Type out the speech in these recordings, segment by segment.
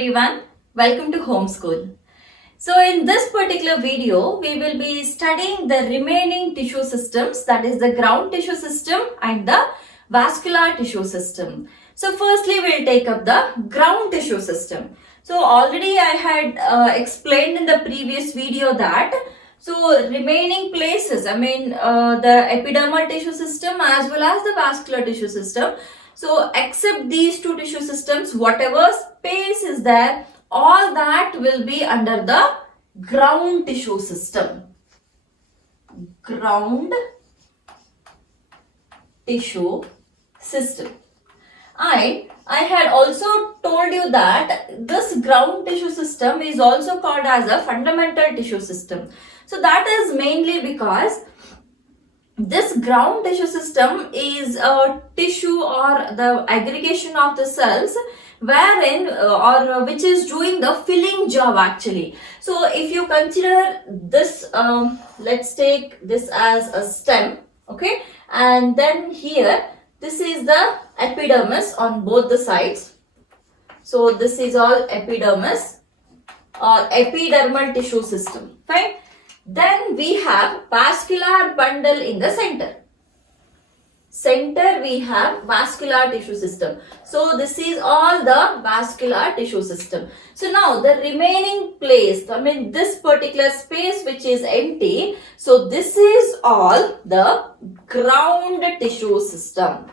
everyone, welcome to Homeschool. So in this particular video, we will be studying the remaining tissue systems, that is the ground tissue system and the vascular tissue system. So firstly, we'll take up the ground tissue system. So already I had explained in the previous video that remaining places, the epidermal tissue system as well as the vascular tissue system. So except these two tissue systems, whatever space is there, all that will be under the ground tissue system. Ground tissue system. And I had also told you that this ground tissue system is also called as a fundamental tissue system. So that is mainly because this ground tissue system is a tissue or the aggregation of the cells wherein which is doing the filling job actually. So if you consider this, let's take this as a stem, okay, and then here this is the epidermis on both the sides. So this is all epidermis or epidermal tissue system, fine. Then we have vascular bundle in the center. Center we have vascular tissue system. So this is all the vascular tissue system. So now the remaining place, this particular space which is empty. So this is all the ground tissue system.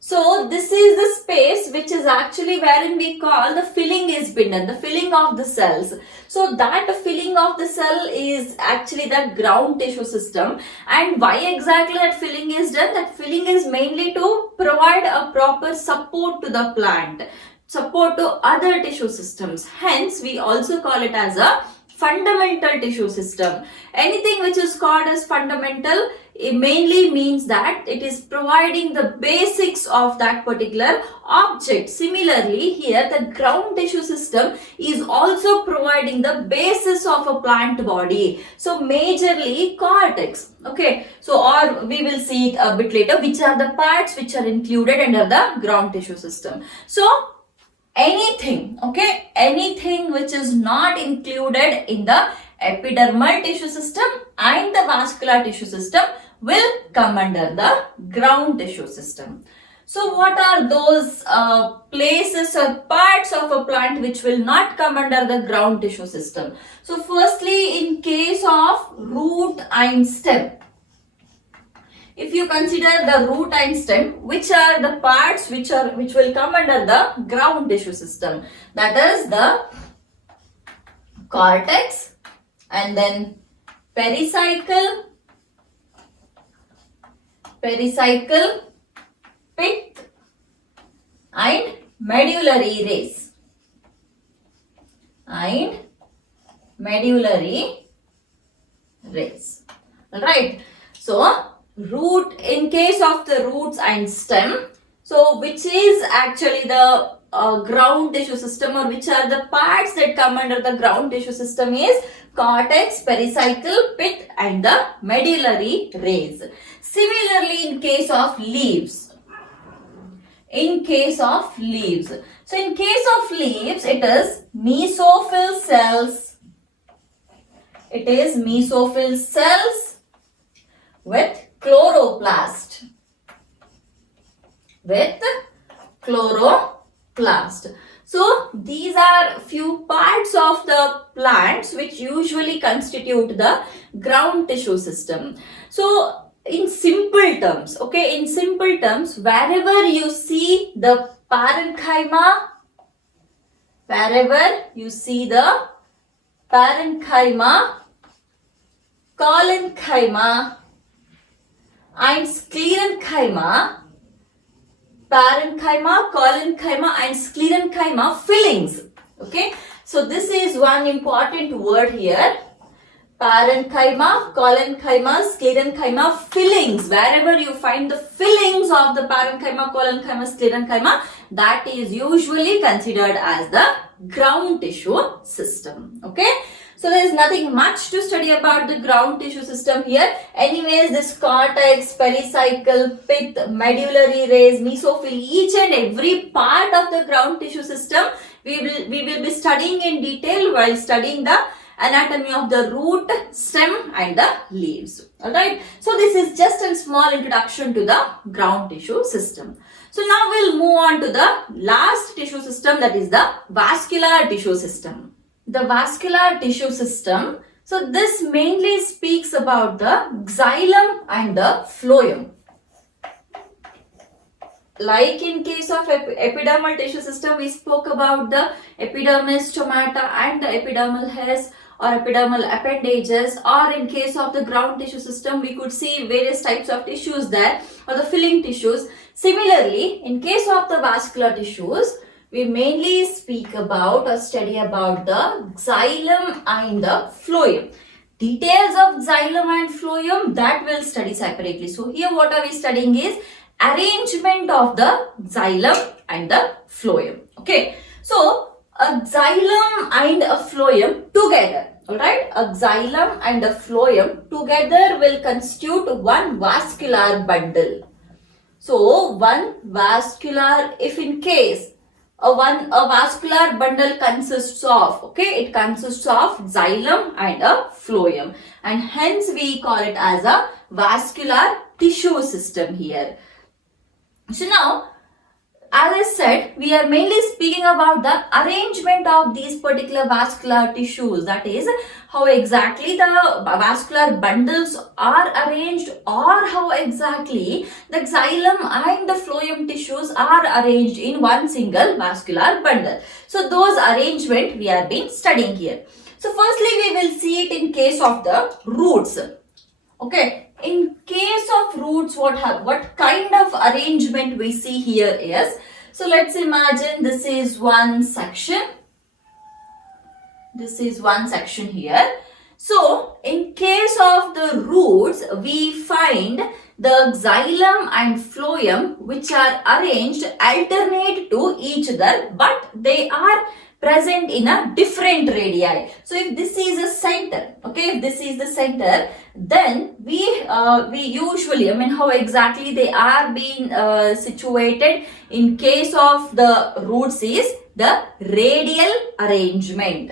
So this is the space which is actually wherein we call the filling is bindden, the filling of the cells. So that filling of the cell is actually the ground tissue system. And why exactly that filling is done? That filling is mainly to provide a proper support to the plant, support to other tissue systems. Hence, we also call it as a fundamental tissue system. Anything which is called as fundamental, it mainly means that it is providing the basics of that particular object. Similarly, here the ground tissue system is also providing the basis of a plant body. So majorly cortex. Okay, so or we will see it a bit later which are the parts which are included under the ground tissue system. So anything, okay, anything which is not included in the epidermal tissue system and the vascular tissue system will come under the ground tissue system. So what are those places or parts of a plant which will not come under the ground tissue system? So firstly, in case of root and stem, if you consider the root and stem, which are the parts which will come under the ground tissue system? That is the cortex and then pericycle, pith and medullary rays. Alright. So root, in case of the roots and stem, so which is actually the ground tissue system, or which are the parts that come under the ground tissue system is cortex, pericycle, pith and the medullary rays. Similarly, in case of leaves, so in case of leaves, it is mesophyll cells with chloroplast. So these are few parts of the plants which usually constitute the ground tissue system. So in simple terms, wherever you see the parenchyma, collenchyma and sclerenchyma, parenchyma, collenchyma and sclerenchyma fillings. Okay, so this is one important word here. Parenchyma, collenchyma, sclerenchyma fillings. Wherever you find the fillings of the parenchyma, collenchyma, sclerenchyma, that is usually considered as the ground tissue system. Okay. So there is nothing much to study about the ground tissue system here. Anyways, this cortex, pericycle, pith, medullary rays, mesophil, each and every part of the ground tissue system we will be studying in detail while studying the anatomy of the root, stem and the leaves. Alright. So this is just a small introduction to the ground tissue system. So now we'll move on to the last tissue system, that is the vascular tissue system. The vascular tissue system, so this mainly speaks about the xylem and the phloem. Like in case of epidermal tissue system, we spoke about the epidermis, stomata and the epidermal hairs or epidermal appendages, or in case of the ground tissue system, we could see various types of tissues there or the filling tissues. Similarly, in case of the vascular tissues, we mainly speak about or study about the xylem and the phloem. Details of xylem and phloem, that we'll study separately. So here what are we studying is arrangement of the xylem and the phloem. Okay. So a xylem and a phloem together. Alright. A xylem and a phloem together will constitute one vascular bundle. So one vascular, if in case a vascular bundle consists of, okay, it consists of xylem and a phloem, and hence we call it as a vascular tissue system here. So now, as I said, we are mainly speaking about the arrangement of these particular vascular tissues, that is how exactly the vascular bundles are arranged or how exactly the xylem and the phloem tissues are arranged in one single vascular bundle. So those arrangement we have been studying here. So firstly we will see it in case of the roots. Okay. In case of roots, what kind of arrangement we see here is, so let's imagine this is one section. This is one section here. So in case of the roots, we find the xylem and phloem which are arranged alternate to each other, but they are present in a different radii. So if this is a center, okay, if this is the center, then we usually, how exactly they are being situated in case of the roots is the radial arrangement.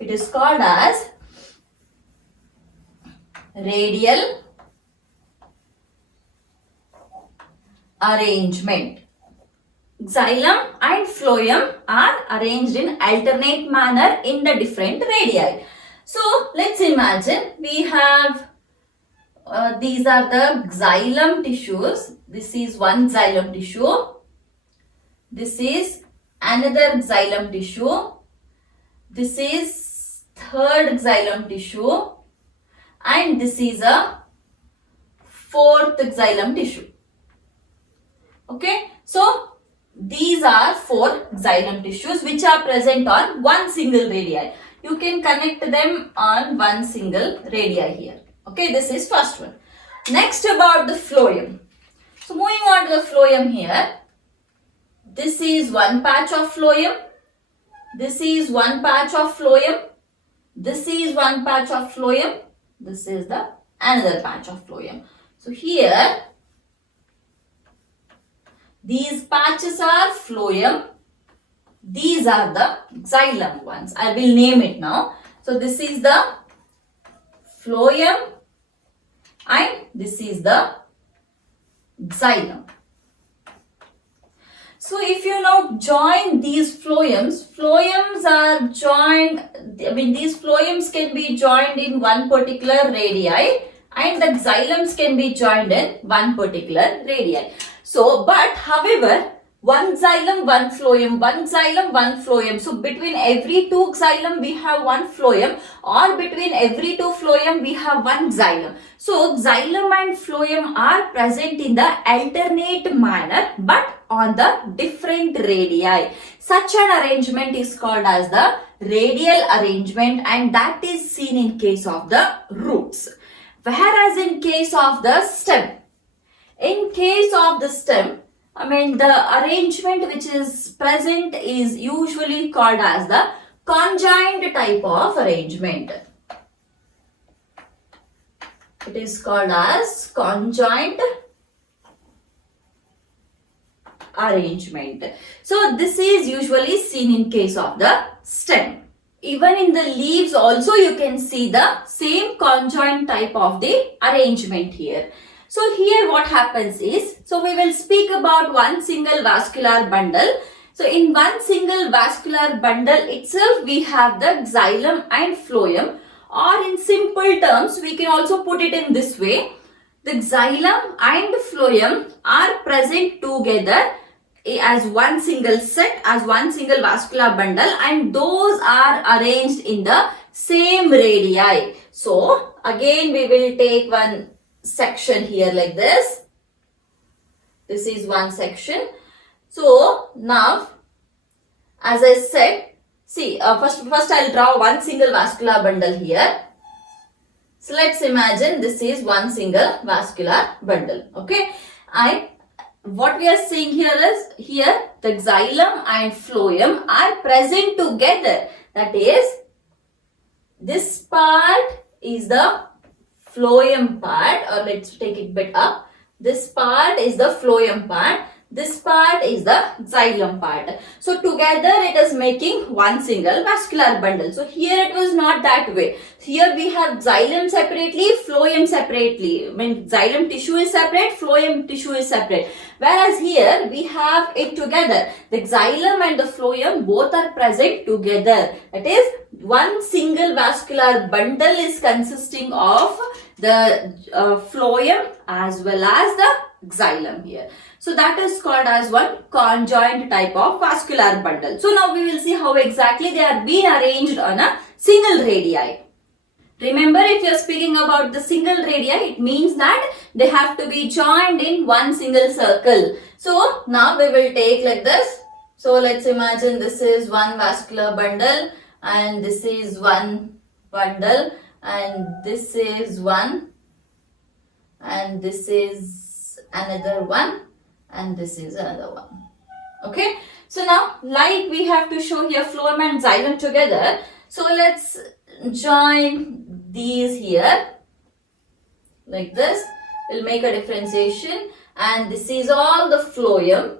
It is called as radial arrangement. Xylem and phloem are arranged in alternate manner in the different radii. So let's imagine we have these are the xylem tissues. This is one xylem tissue. This is another xylem tissue. This is third xylem tissue, and this is a fourth xylem tissue. Okay, so these are four xylem tissues which are present on one single radii. You can connect them on one single radii here. Okay, this is first one. Next about the phloem. So moving on to the phloem here. This is one patch of phloem. This is one patch of phloem. This is one patch of phloem. This is the another patch of phloem. So here these patches are phloem. These are the xylem ones. I will name it now. So this is the phloem and this is the xylem. So if you now join these phloems are joined, these phloems can be joined in one particular radii and the xylems can be joined in one particular radii. So, but however, one xylem, one phloem, one xylem, one phloem. So, between every two xylem, we have one phloem, or between every two phloem, we have one xylem. So, xylem and phloem are present in the alternate manner, but on the different radii. Such an arrangement is called as the radial arrangement, and that is seen in case of the roots. Whereas in case of the stem, the arrangement which is present is usually called as the conjoined type of arrangement. It is called as conjoined arrangement. So this is usually seen in case of the stem. Even in the leaves also you can see the same conjoined type of the arrangement here. So here what happens is, so we will speak about one single vascular bundle. So in one single vascular bundle itself we have the xylem and phloem, or in simple terms we can also put it in this way. The xylem and phloem are present together as one single set, as one single vascular bundle, and those are arranged in the same radii. So again we will take one section here like this. This is one section. So now, as I said, see, first I'll draw one single vascular bundle here. So let's imagine this is one single vascular bundle. Okay, and what we are seeing here is, here the xylem and phloem are present together. That is, this part is the phloem part, or let's take it bit up. This part is the phloem part. This part is the xylem part. So together it is making one single vascular bundle. So here it was not that way. Here we have xylem separately, phloem separately. I mean, xylem tissue is separate, phloem tissue is separate. Whereas here we have it together. The xylem and the phloem both are present together. That is, one single vascular bundle is consisting of the phloem as well as the xylem here. So that is called as one conjoined type of vascular bundle. So now we will see how exactly they are being arranged on a single radii. Remember, if you are speaking about the single radii, it means that they have to be joined in one single circle. So now we will take like this. So let's imagine this is one vascular bundle, and this is one bundle, and this is one, and this is another one, and this is another one. Okay, so now like we have to show here phloem and xylem together. So let's join these here like this. We'll make a differentiation, and this is all the phloem,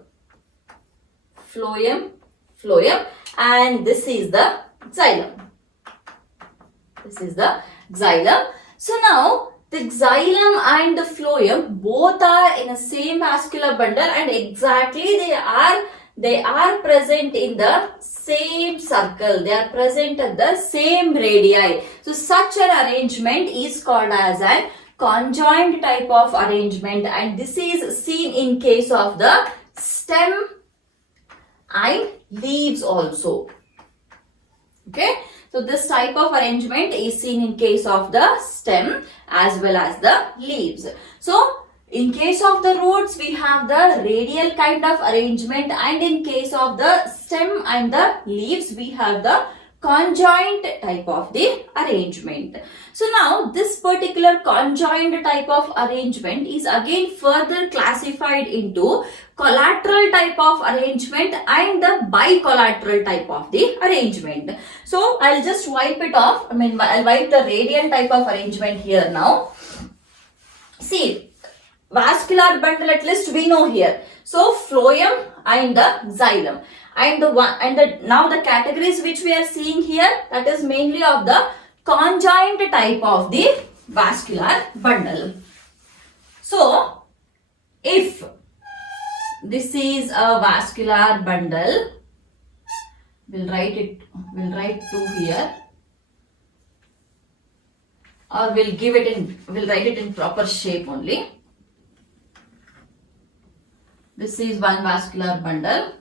and this is the xylem. This is the xylem. So now the xylem and the phloem both are in the same vascular bundle, and exactly they are present in the same circle. They are present at the same radii. So such an arrangement is called as a conjoined type of arrangement, and this is seen in case of the stem and leaves also. Okay, so this type of arrangement is seen in case of the stem as well as the leaves. So in case of the roots, we have the radial kind of arrangement, and in case of the stem and the leaves, we have the conjoined type of the arrangement. So now this particular conjoined type of arrangement is again further classified into collateral type of arrangement and the bicollateral type of the arrangement. So I'll just wipe it off. I'll wipe the radial type of arrangement here now. See, vascular bundle at least we know here. So phloem and the xylem, and now the categories which we are seeing here, that is mainly of the conjoined type of the vascular bundle. So if this is a vascular bundle, we'll write 2 here, or we'll write it in proper shape only. This is one vascular bundle.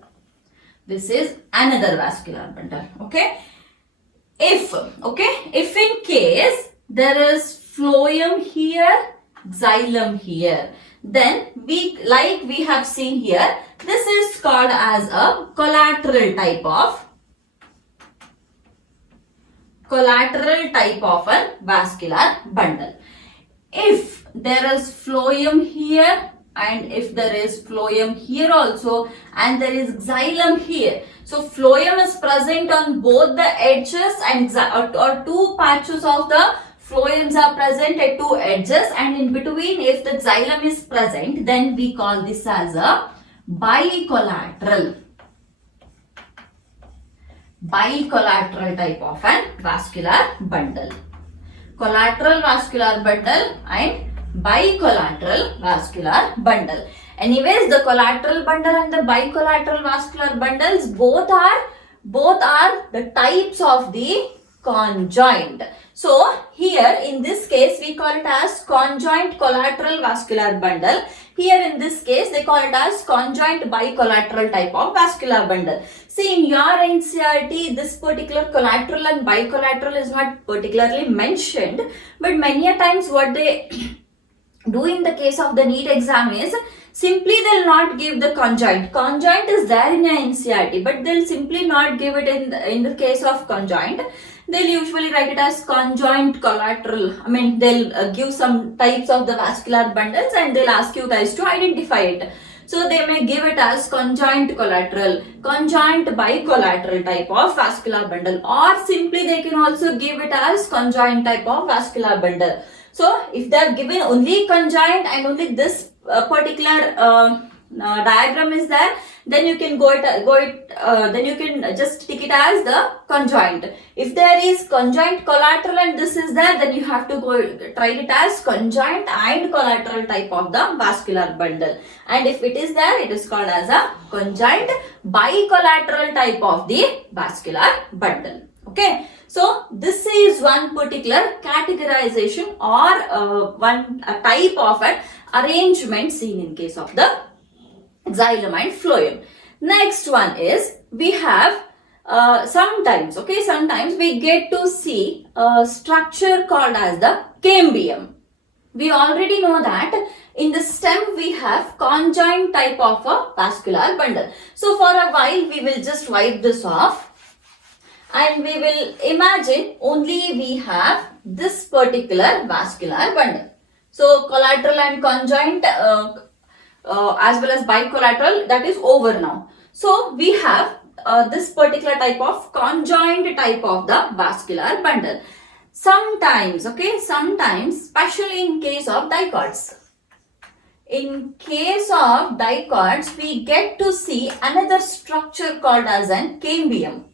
This is another vascular bundle. Okay. If in case there is phloem here, xylem here, then we have seen here, this is called as a collateral type of a vascular bundle. If there is phloem here, and if there is phloem here also, and there is xylem here. So phloem is present on both the edges, and or two patches of the phloems are present at two edges, and in between if the xylem is present, then we call this as a bicollateral type of an vascular bundle. Collateral vascular bundle and bicollateral vascular bundle. Anyways, the collateral bundle and the bicollateral vascular bundles both are the types of the conjoined. So here in this case we call it as conjoint collateral vascular bundle. Here in this case they call it as conjoint bicollateral type of vascular bundle. See, in your NCERT this particular collateral and bicollateral is not particularly mentioned, but many a times what they do in the case of the NEET exam is simply they'll not give the conjoint. Conjoint is there in your NCERT, but they'll simply not give it in the case of conjoint. They'll usually write it as conjoint collateral. I mean, they'll give some types of the vascular bundles and they'll ask you guys to identify it. So they may give it as conjoint collateral, conjoint bicollateral type of vascular bundle, or simply they can also give it as conjoint type of vascular bundle. So if they have given only conjoint and only this particular diagram is there, then you can then you can just tick it as the conjoint. If there is conjoint collateral and this is there, then you have to write it as conjoint and collateral type of the vascular bundle. And if it is there, it is called as a conjoint bicollateral type of the vascular bundle. Okay, so this is one particular categorization or one type of an arrangement seen in case of the xylem and phloem. Next one is we have sometimes we get to see a structure called as the cambium. We already know that in the stem we have conjoint type of a vascular bundle. So for a while we will just wipe this off and we will imagine only we have this particular vascular bundle. So collateral and conjoint as well as bicollateral, that is over now. So we have this particular type of conjoined type of the vascular bundle. Sometimes, especially in case of dicots. In case of dicots, we get to see another structure called as an cambium.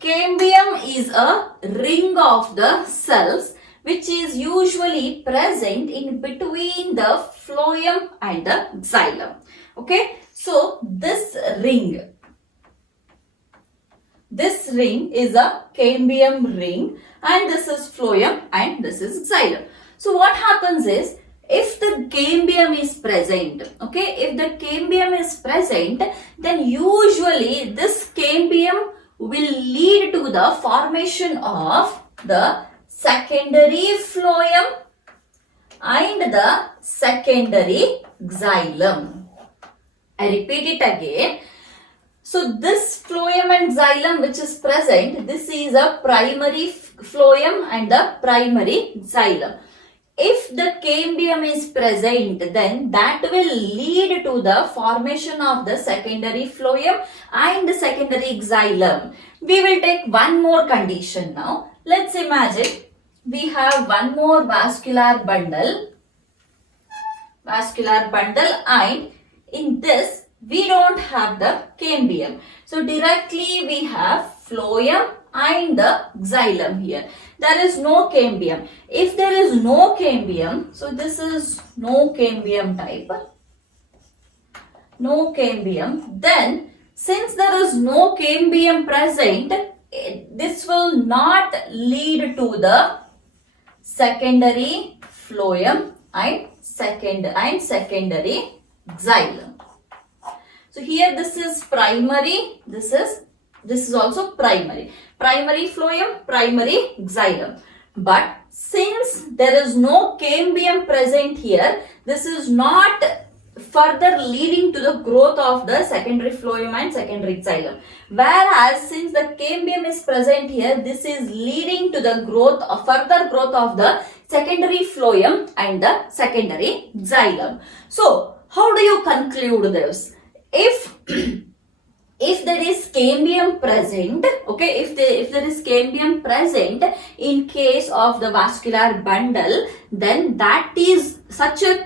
Cambium is a ring of the cells which is usually present in between the phloem and the xylem. Okay, so this ring is a cambium ring, and this is phloem and this is xylem. So what happens is, if the cambium is present, then usually this cambium will lead to the formation of the secondary phloem and the secondary xylem. I repeat it again. So this phloem and xylem which is present, this is a primary phloem and the primary xylem. If the cambium is present, then that will lead to the formation of the secondary phloem and the secondary xylem. We will take one more condition now. Let's imagine we have one more vascular bundle, and in this we don't have the cambium. So directly we have phloem and the xylem here. There is no cambium. If there is no cambium, so this is no cambium type. No cambium. Then since there is no cambium present, this will not lead to the secondary phloem and secondary xylem. So here this is primary, this is also primary. Primary phloem, primary xylem. But since there is no cambium present here, this is not further leading to the growth of the secondary phloem and secondary xylem. Whereas since the cambium is present here, this is leading to the further growth of the secondary phloem and the secondary xylem. So how do you conclude this? If there is cambium present, okay, if there is cambium present in case of the vascular bundle, then that is such a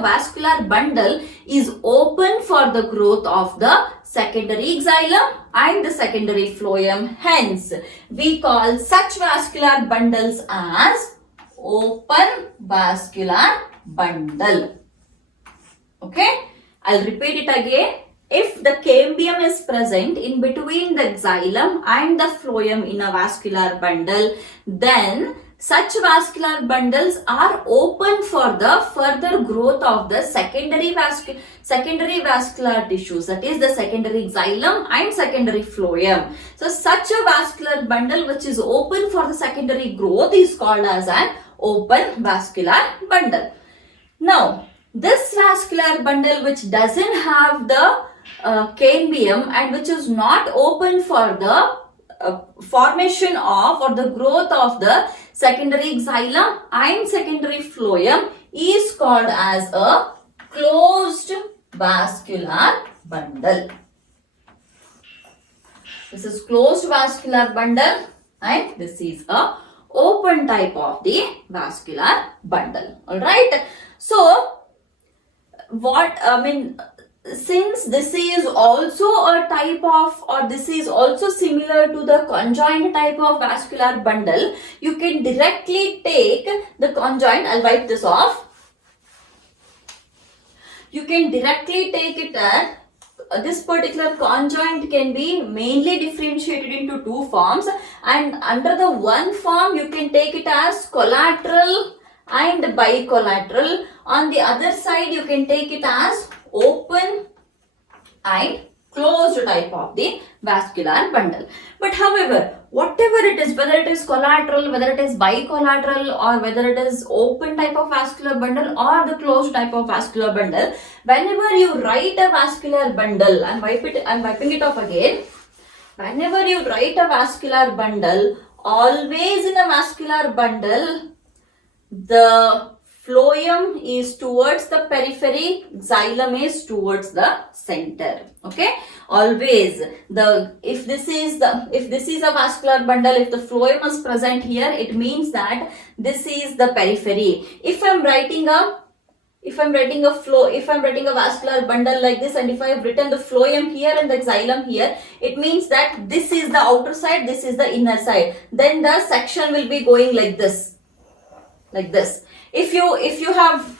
vascular bundle is open for the growth of the secondary xylem and the secondary phloem. Hence, we call such vascular bundles as open vascular bundle. Okay, I'll repeat it again. If the cambium is present in between the xylem and the phloem in a vascular bundle, then such vascular bundles are open for the further growth of the secondary vascular tissues, that is the secondary xylem and secondary phloem. So such a vascular bundle which is open for the secondary growth is called as an open vascular bundle. Now, this vascular bundle which doesn't have the cambium and which is not open for the formation of or the growth of the secondary xylem and secondary phloem is called as a closed vascular bundle. This is closed vascular bundle and this is a open type of the vascular bundle. Alright. So, since this is also a type of, or this is also similar to the conjoined type of vascular bundle, you can directly take the conjoined. I'll wipe this off. You can directly take it as this particular conjoint can be mainly differentiated into two forms, and under the one form you can take it as collateral and bicollateral. On the other side you can take it as open and closed type of the vascular bundle. But however, whatever it is, whether it is collateral, whether it is bicollateral, or whether it is open type of vascular bundle or the closed type of vascular bundle, whenever you write a vascular bundle, I'm wiping it off again. Whenever you write a vascular bundle, always in a vascular bundle, the phloem is towards the periphery, xylem is towards the center. Okay, always if this is a vascular bundle, if the phloem is present here, it means that this is the periphery. If I'm writing a vascular bundle like this, and if I have written the phloem here and the xylem here, it means that this is the outer side, this is the inner side. Then the section will be going like this. If you have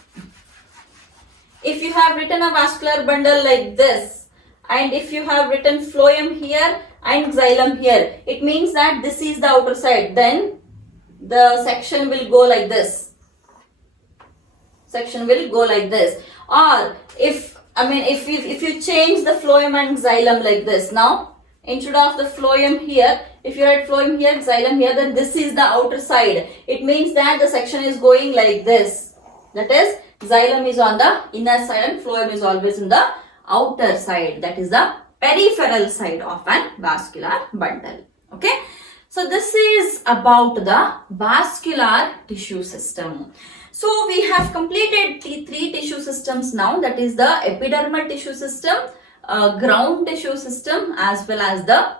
written a vascular bundle like this, and if you have written phloem here and xylem here, it means that this is the outer side. Then the section will go like this. Or if you change the phloem and xylem like this, now instead of the phloem here, if you write phloem here, xylem here, then this is the outer side. It means that the section is going like this. That is, xylem is on the inner side and phloem is always in the outer side. That is the peripheral side of an vascular bundle. Okay. So this is about the vascular tissue system. So we have completed the three tissue systems now. That is the epidermal tissue system, ground tissue system, as well as the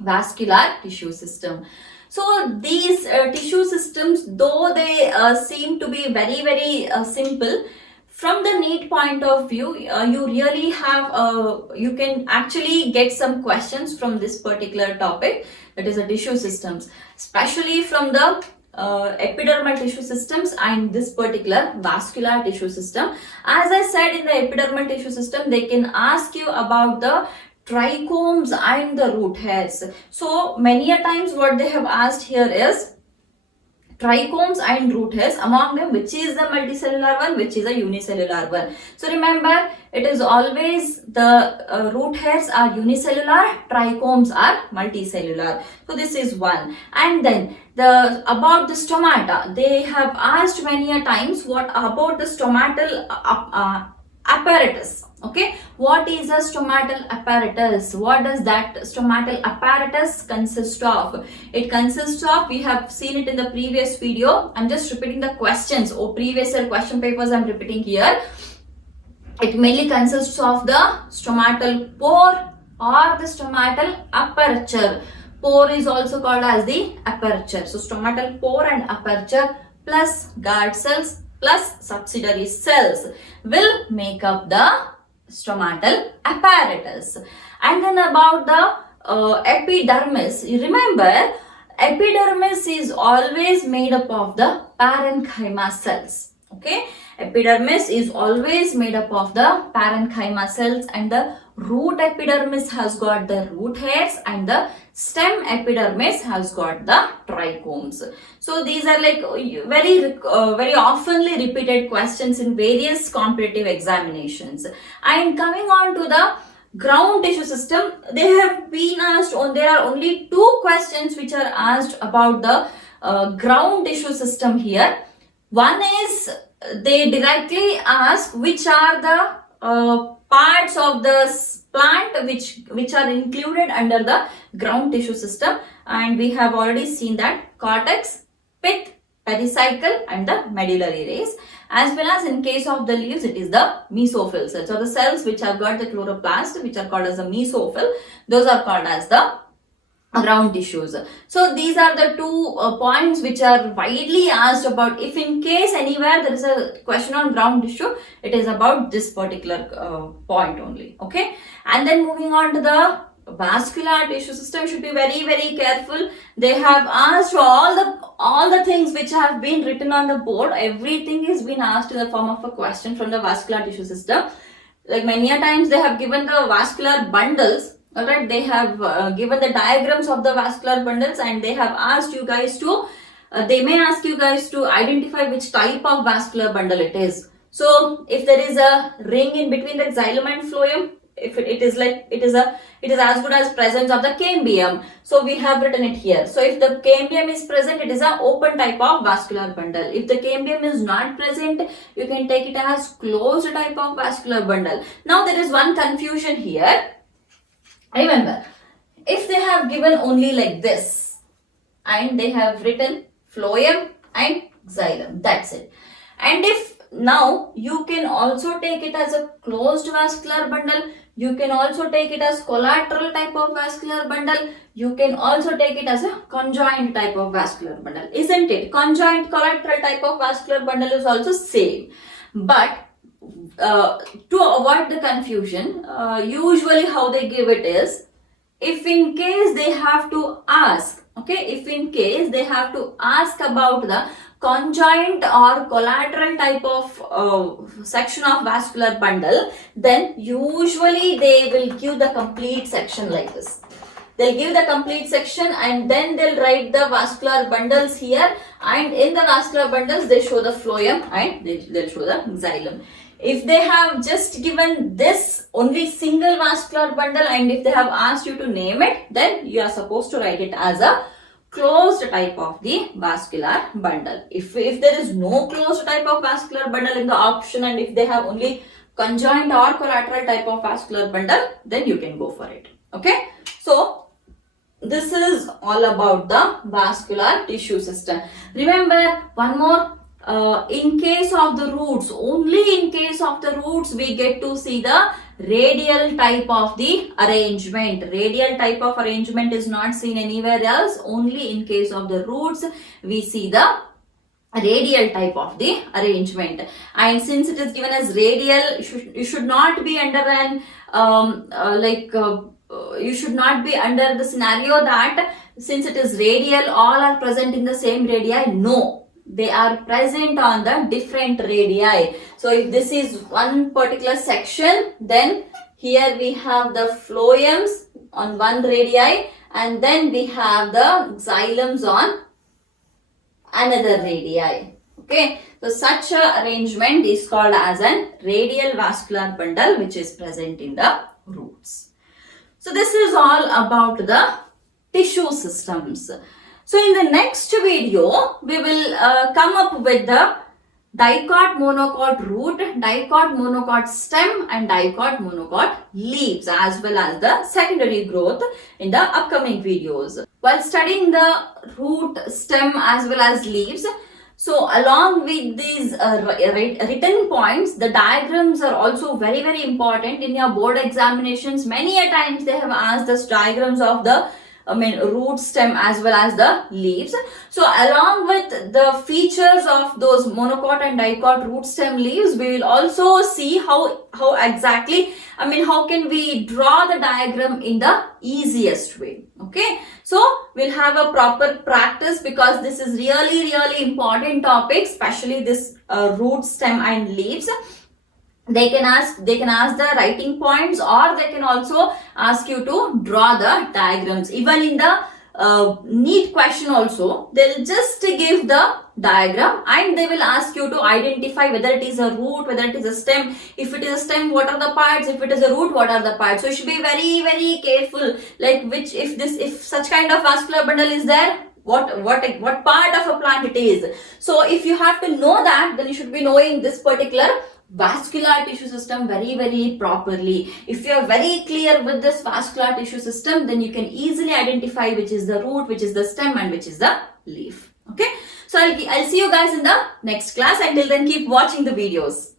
vascular tissue system. So these tissue systems, though they seem to be very, very simple, from the NEET point of view, you really have, you can actually get some questions from this particular topic, that is the tissue systems, especially from the epidermal tissue systems and this particular vascular tissue system. As I said, in the epidermal tissue system, they can ask you about the trichomes and the root hairs. So many a times what they have asked here is trichomes and root hairs, among them which is the multicellular one, which is a unicellular one. So remember, it is always the root hairs are unicellular, trichomes are multicellular. So this is one. And then about the stomata, they have asked many a times what about the stomatal apparatus. Okay, what is a stomatal apparatus? What does that stomatal apparatus consist of? It consists of, we have seen it in the previous video. I'm just repeating the questions or previous year question papers I'm repeating here. It mainly consists of the stomatal pore or the stomatal aperture. Pore is also called as the aperture. So stomatal pore and aperture plus guard cells plus subsidiary cells will make up the stomatal apparatus. And then about the epidermis, you remember epidermis is always made up of the parenchyma cells. Okay, epidermis is always made up of the parenchyma cells, and the root epidermis has got the root hairs and the stem epidermis has got the trichomes. So these are like very oftenly repeated questions in various competitive examinations. And coming on to the ground tissue system, they have been asked there are only 2 questions which are asked about the ground tissue system here. One is they directly ask which are the parts of the plant which are included under the ground tissue system, and we have already seen that cortex, pith, pericycle and the medullary rays. As well as in case of the leaves, it is the mesophyll cells, or the cells which have got the chloroplast, which are called as the mesophyll. Those are called as the ground tissues. So these are the 2 points which are widely asked about. If in case anywhere there is a question on ground tissue, it is about this particular point only. Okay, and then moving on to the vascular tissue system, you should be very careful. They have asked all the things which have been written on the board. Everything is been asked in the form of a question from the vascular tissue system. Like many a times they have given the vascular bundles. Alright, they have given the diagrams of the vascular bundles, and they have asked you guys to, they may ask you guys to identify which type of vascular bundle it is. So if there is a ring in between the xylem and phloem, if it is as good as presence of the cambium. So we have written it here. So if the cambium is present, it is an open type of vascular bundle. If the cambium is not present, you can take it as closed type of vascular bundle. Now there is one confusion here. Remember, if they have given only like this and they have written phloem and xylem, that's it. And if now you can also take it as a closed vascular bundle, you can also take it as collateral type of vascular bundle, you can also take it as a conjoined type of vascular bundle, isn't it? Conjoined collateral type of vascular bundle is also same. But to avoid the confusion, usually how they give it is, if in case they have to ask, okay, if in case they have to ask about the conjoint or collateral type of section of vascular bundle, then usually they will give the complete section like this. They'll give the complete section and then they'll write the vascular bundles here, and in the vascular bundles they show the phloem and they'll show the xylem. If they have just given this only single vascular bundle and if they have asked you to name it, then you are supposed to write it as a closed type of the vascular bundle. If there is no closed type of vascular bundle in the option, and if they have only conjoined or collateral type of vascular bundle, then you can go for it. Okay, so this is all about the vascular tissue system. Remember one more, in case of the roots, only in case of the roots we get to see the radial type of the arrangement. Radial type of arrangement is not seen anywhere else. Only in case of the roots we see the radial type of the arrangement. And since it is given as radial, you should not be under an you should not be under the scenario that since it is radial, all are present in the same radii. No, they are present on the different radii. So if this is one particular section, then here we have the phloems on one radii, and then we have the xylems on another radii. Okay, so such a arrangement is called as an radial vascular bundle which is present in the roots. So this is all about the tissue systems. So in the next video, we will come up with the dicot monocot root, dicot monocot stem, and dicot monocot leaves, as well as the secondary growth in the upcoming videos. While studying the root, stem, as well as leaves, so along with these written points, the diagrams are also very important in your board examinations. Many a times they have asked us diagrams of the root, stem, as well as the leaves. So along with the features of those monocot and dicot root, stem, leaves, we will also see how exactly, how can we draw the diagram in the easiest way. Okay, so we'll have a proper practice, because this is really important topic, especially this root, stem, and leaves. They can ask the writing points, or they can also ask you to draw the diagrams. Even in the NEET question also, they'll just give the diagram and they will ask you to identify whether it is a root, whether it is a stem. If it is a stem, what are the parts? If it is a root, what are the parts? So you should be very careful, like if such kind of vascular bundle is there, what part of a plant it is. So if you have to know that, then you should be knowing this particular vascular tissue system very properly. If you are very clear with this vascular tissue system, then you can easily identify which is the root, which is the stem, and which is the leaf. Okay, so I'll see you guys in the next class. Until then, keep watching the videos.